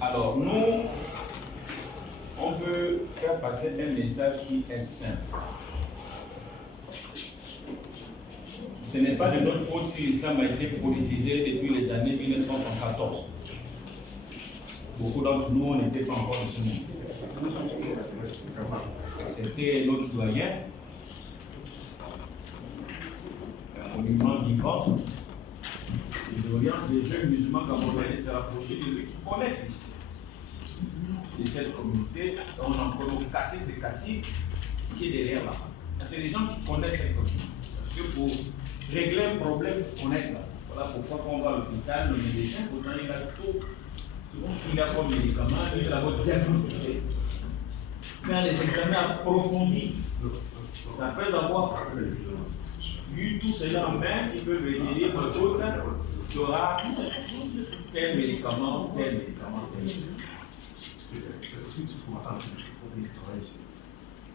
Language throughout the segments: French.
Alors, nous, on veut faire passer un message qui est simple. Ce n'est pas de notre faute si l'islam a été politisé depuis les années 1974. Beaucoup d'entre nous, on n'était pas encore de ce monde. C'était notre doyen, un monument vivant. Il oriente les jeunes musulmans camerounais se rapprocher de lui qui connaissent l'histoire de cette communauté. On en cacique de cacique qui est derrière là. C'est les gens qui connaissent cette communauté. Parce que pour régler un problème, il faut connaître là. Voilà pourquoi quand on va à l'hôpital, le médecin, pourtant il a tout. C'est bon qu'il a son médicament, il a votre diagnostic. Faire des examens approfondis. Après avoir eu tout cela en main, il peut venir dire tu auras tel médicament, tel médicament, tel médicament.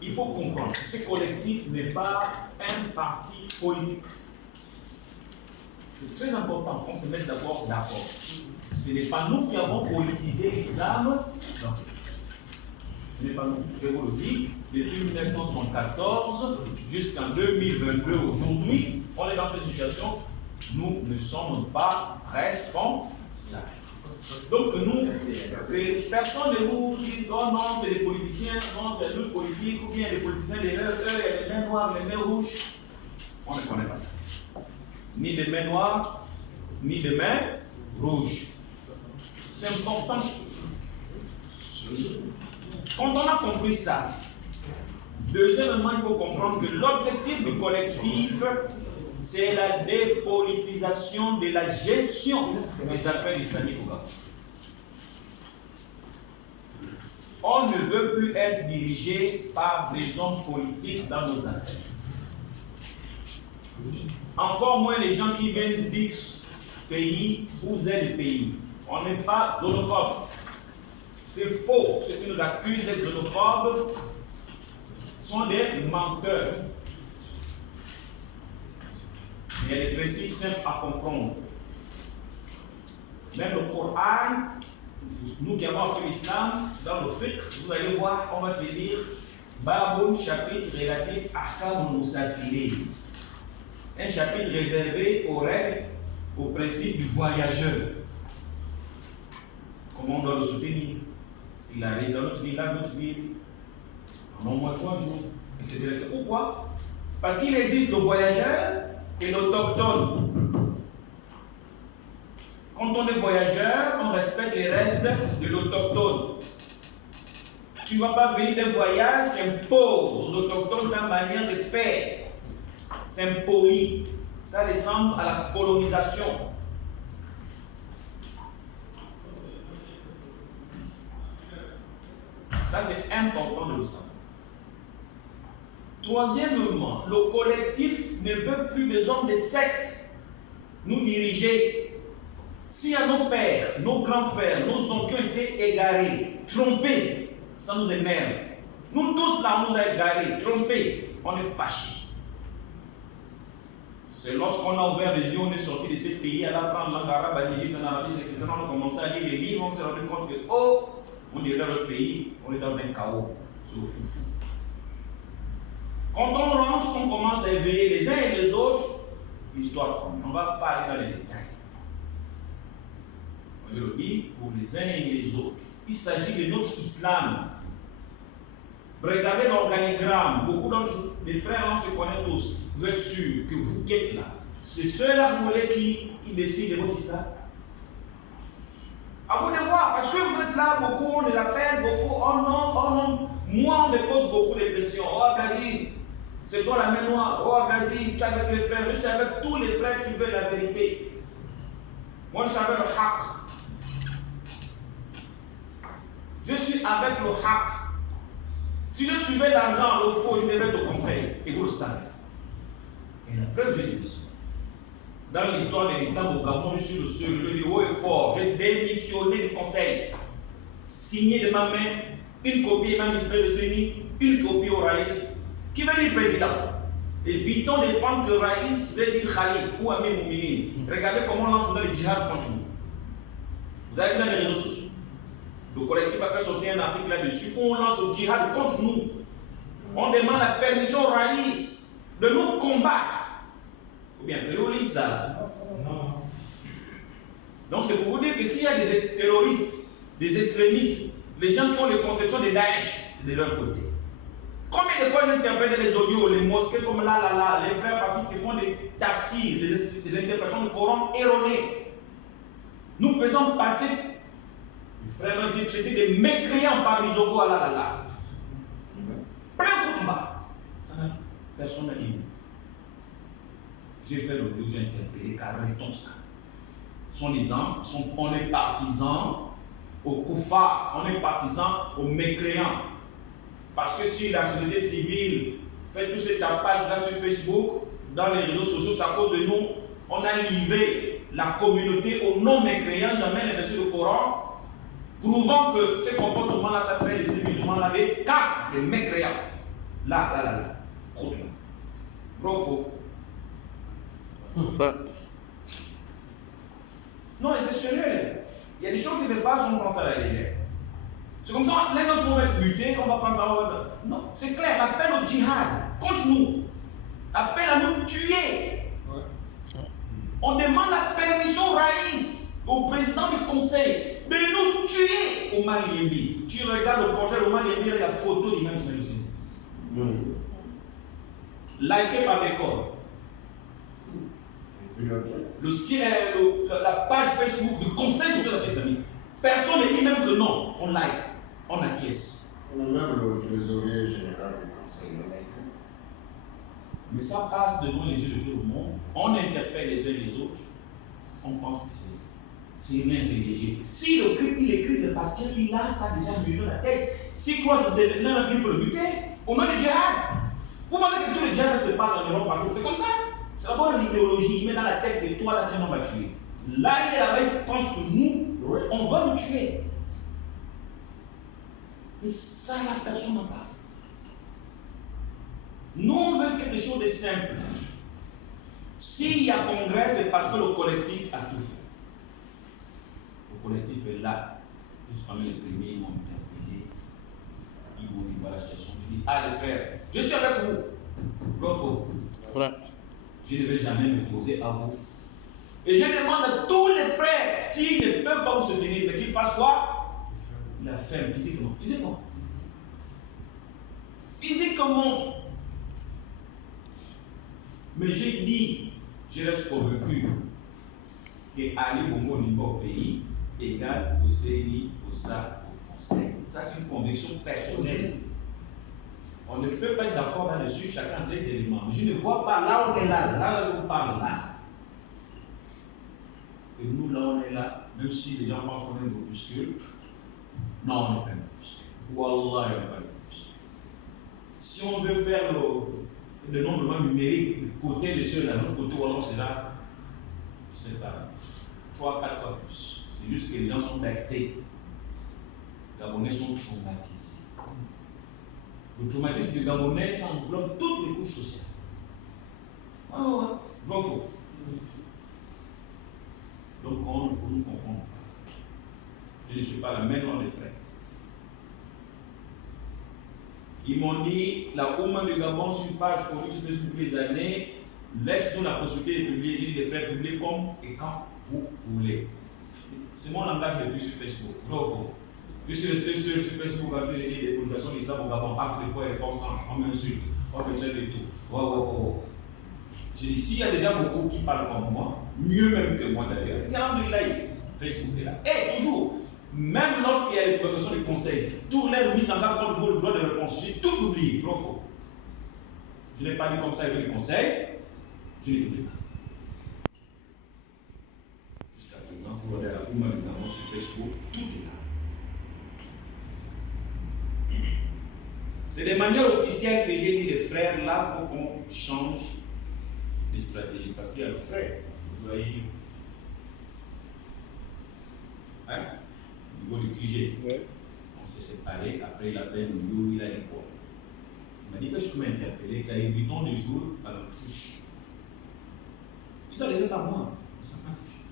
Il faut comprendre que ce collectif n'est pas un parti politique. C'est très important qu'on se mette d'abord d'accord. Ce n'est pas nous qui avons politisé l'islam dans ce pays. Ce n'est pas nous. Je vous le dis, depuis 1974 jusqu'en 2022, aujourd'hui, on est dans cette situation. Nous ne sommes pas responsables. Donc nous, personne ne nous dit oh non, c'est des politiciens, non, c'est d'autres politiques, ou bien des politiciens, des mains noires, des mains rouges. On ne connaît pas ça. Ni des mains noires, ni des mains rouges. C'est important. Quand on a compris ça, deuxièmement, il faut comprendre que l'objectif du collectif, c'est la dépolitisation de la gestion des affaires islamiques au Gabon. On ne veut plus être dirigé par des hommes politiques dans nos affaires. Encore moins les gens qui viennent d'X pays ou Z pays. On n'est pas xénophobe. C'est faux. Ceux qui nous accusent d'être xénophobes sont des menteurs. Il y a des principes simples à comprendre. Même le Coran, nous qui avons appris l'islam, dans le fiqh, vous allez voir, on va te dire Baboun, chapitre relatif à Ahkam Musafiri. Un chapitre réservé aux règles, aux principes du voyageur. Comment on doit le soutenir? S'il arrive dans notre ville, en au moins 3 jours, etc. Pourquoi? Parce qu'il existe le voyageur et l'autochtone. Quand on est voyageur, on respecte les règles de l'autochtone. Tu ne vas pas venir d'un voyage, tu imposes aux autochtones ta manière de faire. C'est impoli. Ça ressemble à la colonisation. Ça, c'est important de le savoir. Troisièmement, le collectif ne veut plus des hommes de secte nous diriger. Si à nos pères, nos grands frères, nos oncles ont été égarés, trompés, ça nous énerve. Nous tous là, nous a égarés, trompés, on est fâchés. C'est lorsqu'on a ouvert les yeux, on est sorti de ces pays, à apprendre langue arabe, en Égypte, en Arabie, etc. On a commencé à lire les livres, on s'est rendu compte que, oh, on est dans notre pays, on est dans un chaos. C'est le foufou. Quand on rentre, on commence à éveiller les uns et les autres, l'histoire commence. On ne va pas aller dans les détails. Je le dis pour les uns et les autres. Il s'agit de notre islam. Regardez l'organigramme. Beaucoup d'entre les frères, on se connaît tous. Vous êtes sûrs que vous qui êtes là. C'est ceux-là que vous voulez qui décident de votre islam. À vous de voir, parce que vous êtes là, beaucoup, on les appelle, beaucoup, oh non. Moi, on me pose beaucoup de questions. Oh Abdelaziz, c'est toi la main noire. Oh Abdelaziz, tu es avec les frères. Je suis avec tous les frères qui veulent la vérité. Moi, je suis avec le haq. Je suis avec le haq. Si je suivais l'argent, le faux, je devais te conseiller. Et vous le savez. Et la preuve, je dis ça. Dans l'histoire de l'islam au Gabon, je suis le seul. Je dis haut et fort. J'ai démissionné du conseil. Signé de ma main, une copie Imam Ismaël de Séni, une copie au Raïs. Qui veut dire président? Évitons de prendre que Raïs veut dire Khalif ou Amir Mouminin. Regardez comment on lance le djihad contre nous. Vous avez vu dans les réseaux sociaux. Le collectif a fait sortir un article là-dessus où on lance le djihad contre nous. On demande la permission au Raïs de nous combattre. Ou bien, terroriste ça. Non. Donc c'est pour vous dire que s'il y a des terroristes, des extrémistes, les gens qui ont les conceptions de Daesh, c'est de leur côté. Combien de fois j'interprète les audios, les mosquées comme là, les frères parce qu'ils font des tafsirs, des interprétations du Coran erronées. Nous faisons passer, les frères ont été traités de mécréants par les Ogo là. Plein de combat. Ça n'a personne n'a dit. J'ai fait l'audio, j'ai interpellé, qu'arrêtons ça. On est partisans au Koufa, on est partisans aux mécréants. Parce que si la société civile fait tous ces tapages là sur Facebook, dans les réseaux sociaux, c'est à cause de nous. On a livré la communauté aux non-mécréants, jamais investi le Coran, prouvant que ces comportements-là, ça fait de ces musulmans-là des cas de mécréants. Là. Trop là. Gros faux. Non, c'est sérieux, les frères. Il y a des choses qui se passent, on prend ça à la légère. C'est comme ça, là, quand on va être buté, on va prendre ça. Non, c'est clair, l'appel au djihad contre nous. Appel à nous tuer. Ouais. On demande la permission Raïs, au président du conseil, de nous tuer. Omar Liembi. Tu regardes le portrait d'Omar Liembi, il y a la photo d'Imam Ismail aussi. Liké par mes corps. La page Facebook du Conseil supérieur de la islamique. Personne ne dit même que non, on like, on acquiesce. Même le trésorier général du Conseil de like. Mais ça passe devant les yeux de tout le monde. On interpelle les uns les autres. On pense que c'est rien, c'est léger. Si il écrit, c'est parce qu'il a ça déjà mieux dans la tête. S'il croise l'un film pour le buter, au nom du djihad. Vous pensez que tout le djihad se passe en Europe parce que c'est comme ça? C'est d'abord l'idéologie, il met dans la tête que toi, là, tu m'as tué. Là, il est là-bas, il pense que nous, oui, on va nous tuer. Mais ça, la personne n'en parle. Nous, on veut quelque chose de simple. S'il y a congrès, c'est parce que le collectif a tout fait. Le collectif est là. Ils sont les premiers, ils m'ont interpellé. Ils m'ont dit, voilà la situation. Je dis, les frères, je suis avec vous. Bon, faux. Voilà. Je ne vais jamais me poser à vous. Et je demande à tous les frères, s'ils ne peuvent pas vous soutenir, mais qu'ils fassent quoi? La ferme, physiquement. Physiquement. Mais j'ai dit, je reste convaincu que Ali Bongo Nimba au pays égale au CNI, au SAC, au Conseil. Ça, c'est une conviction personnelle. On ne peut pas être d'accord là-dessus, chacun ses éléments. Mais je ne vois pas là où on est là je vous parle là. Et nous, là, on est là, même si les gens pensent qu'on est un groupuscule. Non, on n'est pas un groupuscule. Wallah, il n'y a pas de groupuscule. Si on veut faire le nombre numérique, du côté de ceux-là, de l'autre côté, Wallah, c'est là, c'est pas 3, 4 fois plus. C'est juste que les gens sont d'actés. Les Gabonais sont traumatisés. Le traumatisme du Gabonais, ça englobe toutes les couches sociales. Ah ouais, vrai ou faux? Donc on ne peut nous confondre pas. Je ne suis pas la même nom des frères. Ils m'ont dit, la Ouma du Gabon, sur une page connue sur Facebook les années, laisse-nous la possibilité de publier. J'ai dit, les frères, publier comme et quand vous voulez. C'est mon langage le plus sur Facebook. Vrai ou faux? Puis sur Facebook, quand tu lis des publications d'islam au Gabon, après des fois, il y a des consensus, on m'insulte, on me traite et tout. Oh. J'ai dit, s'il y a déjà beaucoup qui parlent comme moi, mieux même que moi d'ailleurs, regardez, Facebook est là. Et toujours, même lorsqu'il y a les publications du conseil, toutes les mises en garde contre vos droits de réponse, j'ai tout oublié, trop faux. Je n'ai pas dit comme ça avec le conseil, je n'ai oublié pas. Jusqu'à présent, si vous regardez la Ouma notamment sur Facebook, tout est là. C'est de manière officielle que j'ai dit les frères, là, il faut qu'on change de stratégie. Parce qu'il y a le frère, vous voyez, au niveau du QG, ouais. On s'est séparés, après il a fait le loup, il a dit quoi? Il m'a dit que je peux m'interpeller, car évitons de jouer à la touche. Ils sont les à moi, ils sont pas touche.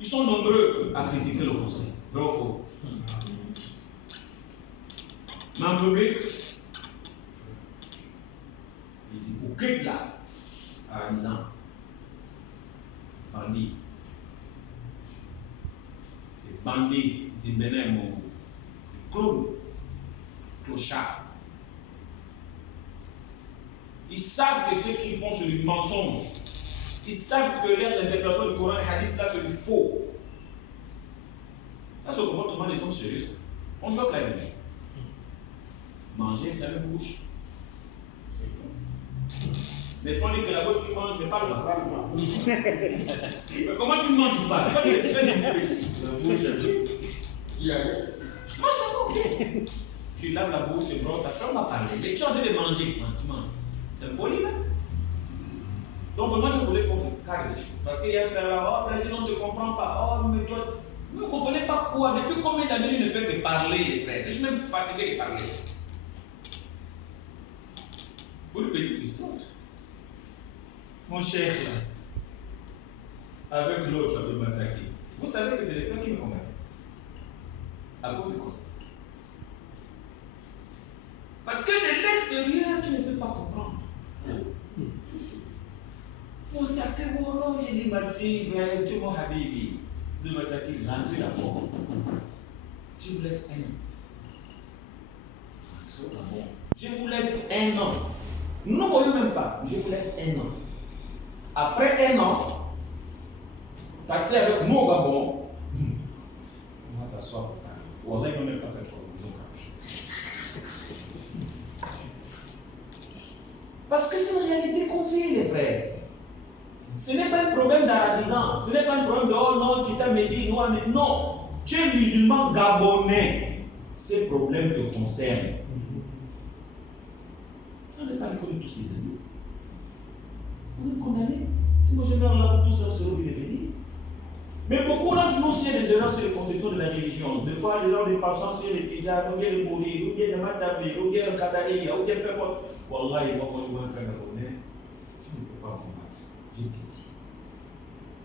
Ils sont nombreux à critiquer le conseil. Vrai ou faux? Mais en public, les hypocrites là, en disant, bandits, les bandits, les bénémots, les clowns, les clochards. Ils savent que ce qu'ils font, c'est du mensonge. Ils savent que l'interprétation du Coran et Hadith, là, c'est du faux. Là, c'est le comportement des hommes sérieux. On joue avec la religion. Manger, fermer la bouche. C'est tout. N'est-ce pas, on dit que la bouche qui mange n'est pas le mal. Mais comment tu manges ou pas? Tu vas lui faire des boulettes. La bouche, mange la bouche. Tu laves la bouche, tu brosses, après on va parler. Mais tu es en train de manger quand tu manges. C'est un poli là. Donc moi je voulais qu'on carre les choses. Parce qu'il y a un frère là, oh, on ne te comprend pas. Oh, mais toi, vous ne comprenez pas quoi? Depuis combien d'années je ne fais que parler, les frères? Je suis même fatigué de parler. Pour une petite histoire. Mon cher là, avec l'autre de Masaki, vous savez que c'est les frères qui me convainquent. À cause de quoi ça? Parce que de l'extérieur, tu ne peux pas comprendre. On t'a fait voir, j'ai dit, Mati, Ibrahim, tu m'as habibi. Le Masaki, rentrez d'abord. Je vous laisse un an. Je vous laisse un an. Nous ne voyons même pas. Je vous laisse un an. Après un an, passer avec nous au Gabon, on va s'asseoir. Wallah, ils n'ont même pas fait le choix. Parce que c'est une réalité qu'on vit, les frères. Ce n'est pas un problème d'arabisant. Ce n'est pas un problème de oh non, tu t'as médit, non. Tu es musulman gabonais. Ces problèmes te concernent. Ça n'est pas le cas de tous les amis. On est condamné. Si moi je meurs là, tout ça serait obligé. Mais beaucoup d'entre nous ont des erreurs sur les conceptions de la religion. Des fois, les gens des patients sur les tidjans, ou bien les mourir, ou bien les matabis, ou bien le kadariya, ou bien peu importe. Wallah, il va falloir faire gabonais. Je ne peux pas combattre. J'ai pitié.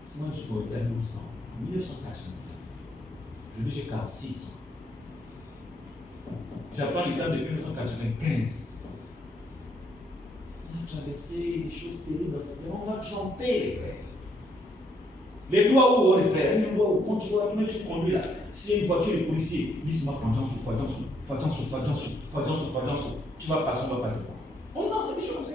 C'est moi je suis poète à 1900. En 1989. Je dis j'ai 46 ans. J'apprends l'islam depuis 1995. On a traversé des choses terribles dans ce pays. On va jumper, les frères. Les lois où on les fait, les lois où quand tu vois, même tu conduis là, si une voiture de policier, dis-moi, tu vas passer, on va pas te voir. On nous a enseigné des choses comme ça.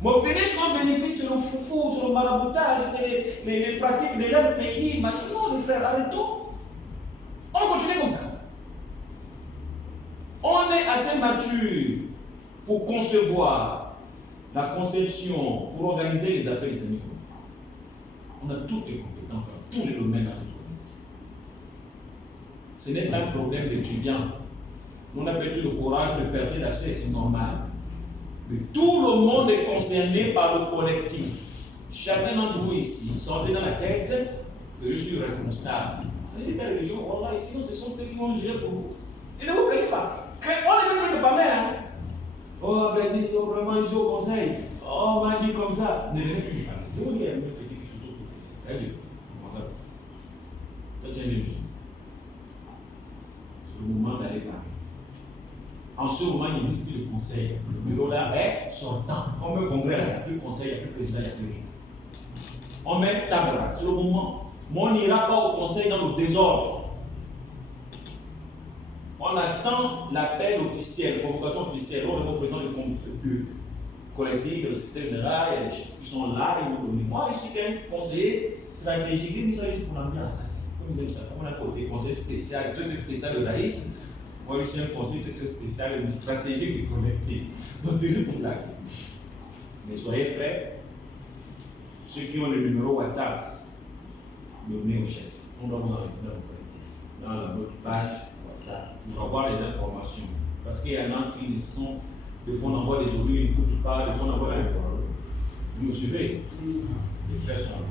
Mon finish, mon bénéfice sur le foufou, sur le maraboutage, c'est les pratiques de leur pays, machin. Non, les frères, arrêtons. On continue comme ça. On est assez mature pour concevoir la conception, pour organiser les affaires islamiques. On a toutes les compétences dans tous les domaines dans cette organisation. Ce n'est pas un problème d'étudiant. On a perdu le courage de percer l'accès, c'est normal. Mais tout le monde est concerné par le collectif. Chacun d'entre vous ici, sortez dans la tête que je suis responsable. C'est l'état de religion, voilà, sinon ce sont eux qui vont gérer pour vous. Et ne vous plaignez pas. On est même de pas mal. Hein? Oh, Brésil, vraiment, je suis au conseil. Oh, on m'a dit comme ça. Ne venez plus parler. Je vous dis un petit qui surtout. Comment ça? Toi, tu es religion. C'est le moment d'aller parler. En ce moment, il n'existe plus de conseil. Le bureau là est sortant. On met congrès là, il n'y a plus de conseil, il n'y a plus de président, il n'y a plus rien. On met table là, c'est le moment. Mais on n'ira pas au conseil dans le désordre. On attend l'appel officiel, convocation officielle. On est au président du collectif, le secrétaire général, il y a des chefs qui sont là, ils vont donner. Moi, je suis qu'un conseiller stratégique, mais ça, c'est pour l'ambiance. Comme ils aiment ça, comme on a côté conseil spécial, très spécial de Raïs. Moi, je suis un conseiller très spécial, stratégique du collectif. Donc, c'est juste pour blaguer. Mais soyez prêts. Ceux qui ont le numéro WhatsApp, donnez au chef. On doit vous enregistrer dans le collectif. Dans notre page WhatsApp, pour avoir les informations. Parce qu'il y en a qui sont, des fois on envoie des audios, ils n'écoutent pas, des fois on envoie des informations. Vous me suivez? Les faits sont là.